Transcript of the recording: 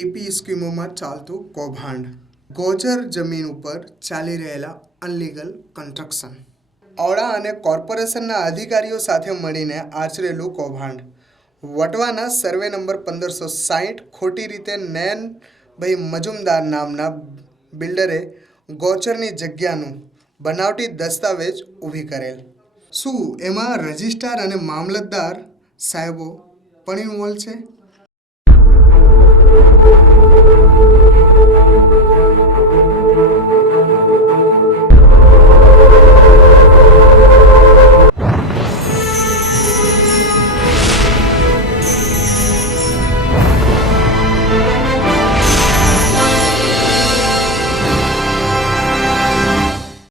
PP સ્કીમોમાં ચાલતું કૌભાંડ, ગોચર જમીન ઉપર ચાલી રહેલા અનલીગલ કન્સ્ટ્રક્શન, ઔડા અને કોર્પોરેશનના અધિકારીઓ સાથે મળીને આચરેલું કૌભાંડ, વટવાના સર્વે નંબર 1560 ખોટી રીતે નયનભાઈ મજુમદાર નામના બિલ્ડરે ગોચરની જગ્યાનું બનાવટી દસ્તાવેજ ઊભી કરેલ. શું એમાં રજિસ્ટ્રાર અને મામલતદાર સાહેબો પણ ઇન્વોલ્વ છે?